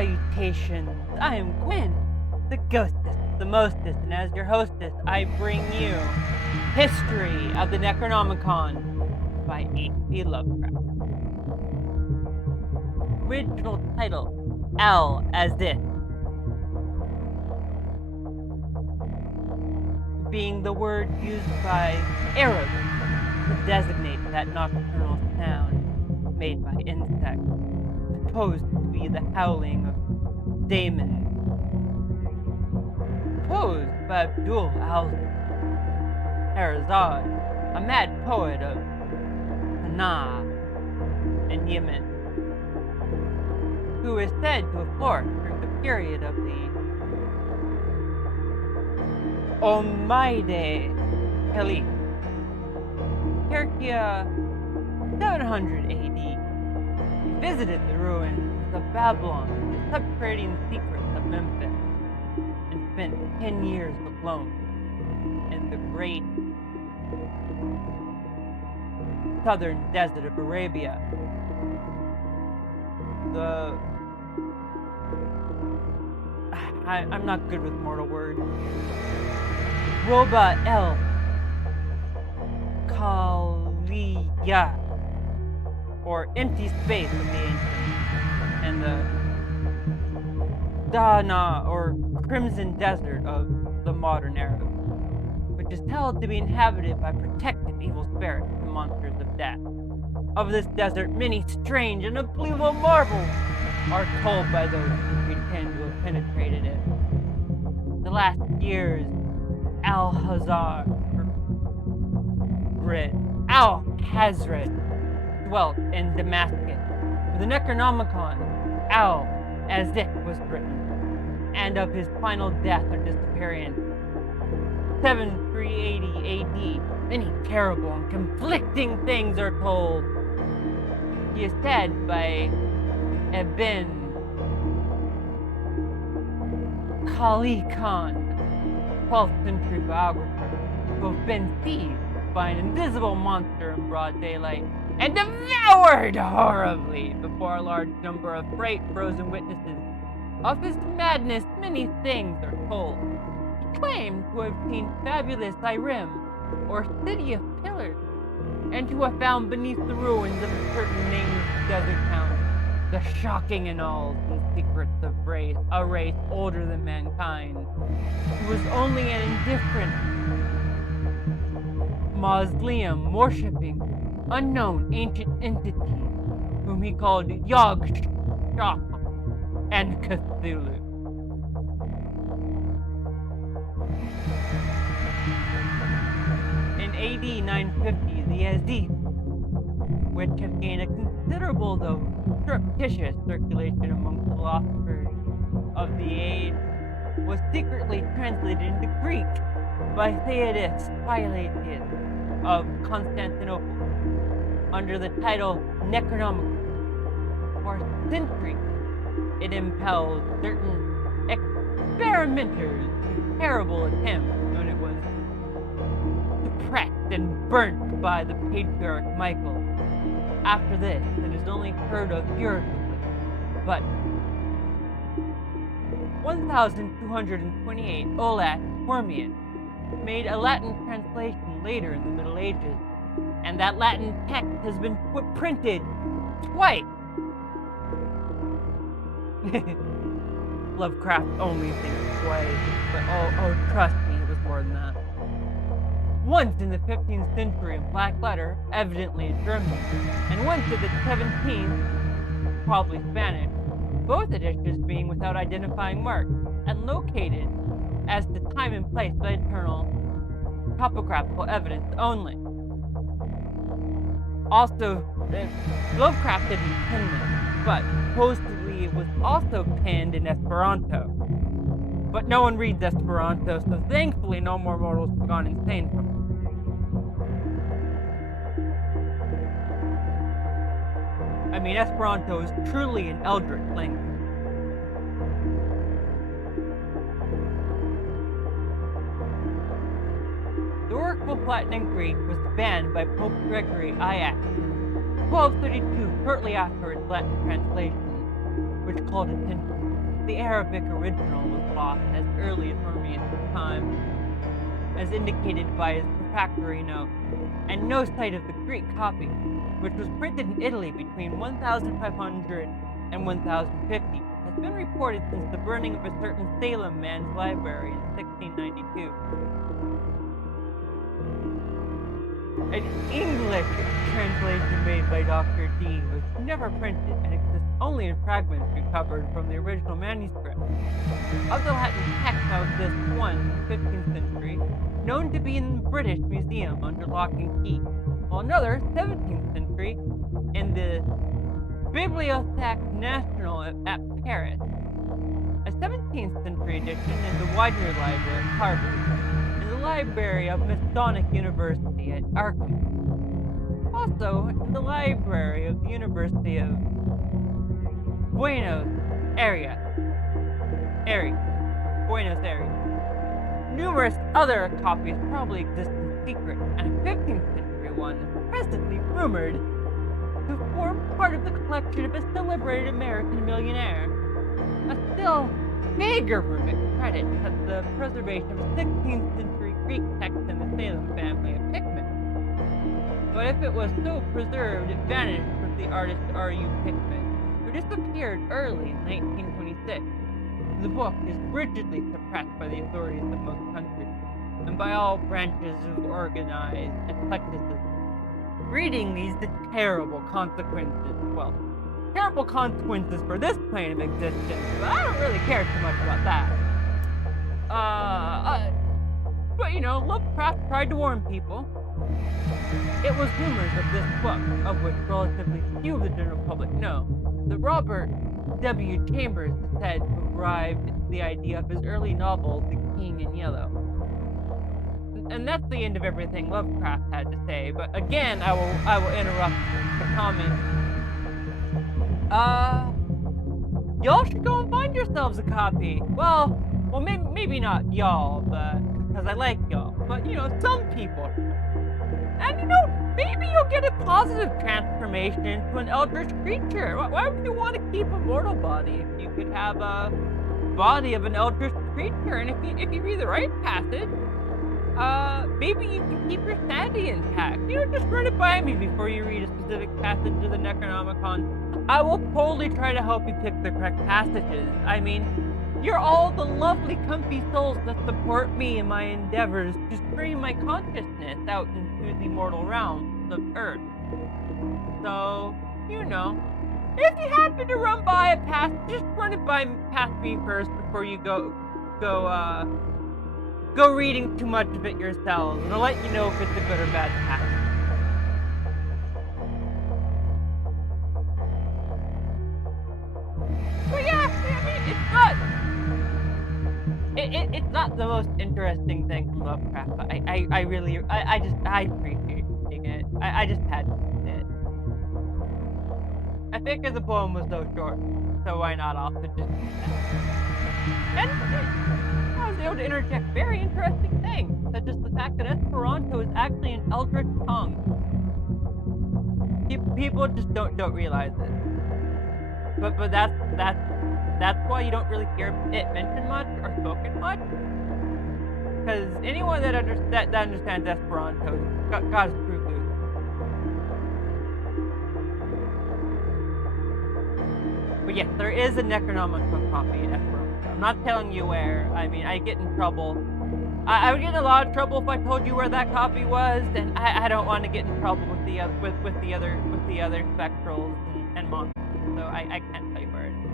Salutations, I am Gwen, the ghostess, the mostess, and as your hostess, I bring you History of the Necronomicon by H.P. Lovecraft. Original title, L as If. Being the word used by Arabs to designate that nocturnal sound made by insects, supposed to be the howling of daemons, composed by Abdul al-Harazad, a mad poet of Sanaa in Yemen, who is said to have flourished during the period of the Umayyad Caliph, circa 700 AD. He visited the ruins of Babylon, subterranean secrets of Memphis, and spent 10 years alone in the great southern desert of Arabia. I'm not good with mortal words. Roba el Kaliya, or empty space of the ancient, and the Dana, or crimson desert of the modern Arab, which is held to be inhabited by protected evil spirits and monsters of death. Of this desert, many strange and unbelievable marvels are told by those who pretend to have penetrated it. The last years, Al-Hazred dwelt in Damascus, where the Necronomicon, Al as If, was written, and of his final death or disappearance, 7380 AD, many terrible and conflicting things are told. He is said by Ibn Khali Khan, 12th century biographer, to have been seized by an invisible monster in broad daylight and devoured horribly before a large number of frozen witnesses. Of his madness, many things are told. He claimed to have seen fabulous Irem, or city of pillars, and to have found beneath the ruins of a certain nameless desert town the shocking annals and secrets of a race older than mankind, who was only an indifferent mausoleum worshipping unknown ancient entity whom he called Yog Shok and Cthulhu. In AD 950, the Yazid, which have gained a considerable though surreptitious circulation among philosophers of the age, was secretly translated into Greek by Theodosius Philaetius of Constantinople under the title Necronomicon. For centuries, it impelled certain experimenters to terrible attempts when it was suppressed and burnt by the patriarch Michael. After this, it is only heard of furtively, but 1228 Olaus Formian made a Latin translation later in the Middle Ages, and that Latin text has been printed twice. Lovecraft only thinks twice, but oh, trust me, it was more than that. Once in the 15th century in black letter, evidently in German, and once in the 17th, probably Spanish, both editions being without identifying marks, and located as the time and place by internal topographical evidence only. Also, Lovecraft didn't pen this, but supposedly it was also penned in Esperanto. But no one reads Esperanto, so thankfully no more mortals have gone insane from it. I mean, Esperanto is truly an eldritch language. The work of Latin and Greek was banned by Pope Gregory IX in 1232, shortly after its Latin translation, which called attention. The Arabic original was lost as early as Hermias' time, as indicated by his prefatory note, and no sight of the Greek copy, which was printed in Italy between 1500 and 1050, has been reported since the burning of a certain Salem man's library in 1692. An English translation made by Dr. Dean was never printed and exists only in fragments recovered from the original manuscript. Of the Latin text now exists one in the 15th century, known to be in the British Museum under lock and key, while another, 17th century, in the Bibliothèque Nationale at Paris. A 17th century edition in the Widener Library at Harvard, and the Library of Masonic University at Arkham. Also, in the Library of the University of Buenos Aires. Numerous other copies probably exist in secret, and a 15th century one is presently rumored to form part of the collection of a celebrated American millionaire. A still vaguer rumor credits the preservation of a 16th century Greek text in the Salem family of Pickman. But if it was so preserved, it vanished with the artist R.U. Pickman, who disappeared early in 1926. The book is rigidly suppressed by the authorities of most countries, and by all branches of organized eclecticism. Reading leads to terrible consequences. Well, terrible consequences for this plane of existence, but I don't really care too much about that. But you know, Lovecraft tried to warn people. It was rumors of this book, of which relatively few of the general public know, that Robert W. Chambers is said to have arrived at the idea of his early novel, The King in Yellow. And that's the end of everything Lovecraft had to say, but again, I will interrupt the comment. Y'all should go and find yourselves a copy. Well, maybe not y'all, but because I like y'all, but you know, some people. And you know, maybe you'll get a positive transformation into an eldritch creature. Why would you want to keep a mortal body if you could have a body of an eldritch creature? And if you read the right passage, maybe you can keep your sanity intact. You know, just run it by me before you read a specific passage of the Necronomicon. I will totally try to help you pick the correct passages. I mean, you're all the lovely, comfy souls that support me in my endeavors to stream my consciousness out into the mortal realms of Earth. So, you know, if you happen to run by a path, just run it past me first before you go reading too much of it yourselves, and I'll let you know if it's a good or bad passage. But yeah, I mean, it's not the most interesting thing from Lovecraft, but I really appreciate reading it. I just had to read it. I figured the poem was so short, so why not also just do that? And I was able to interject very interesting things, such as the fact that Esperanto is actually an eldritch tongue. People just don't realize it. But that's why you don't really hear it mentioned much or spoken much. Because anyone that understands Esperanto got his screw loose. But yes, there is a Necronomicon copy in Esperanto. I'm not telling you where. I mean, I get in trouble. I would get in a lot of trouble if I told you where that copy was, and I don't want to get in trouble with the other spectrals and monsters. So I can't tell you where it is.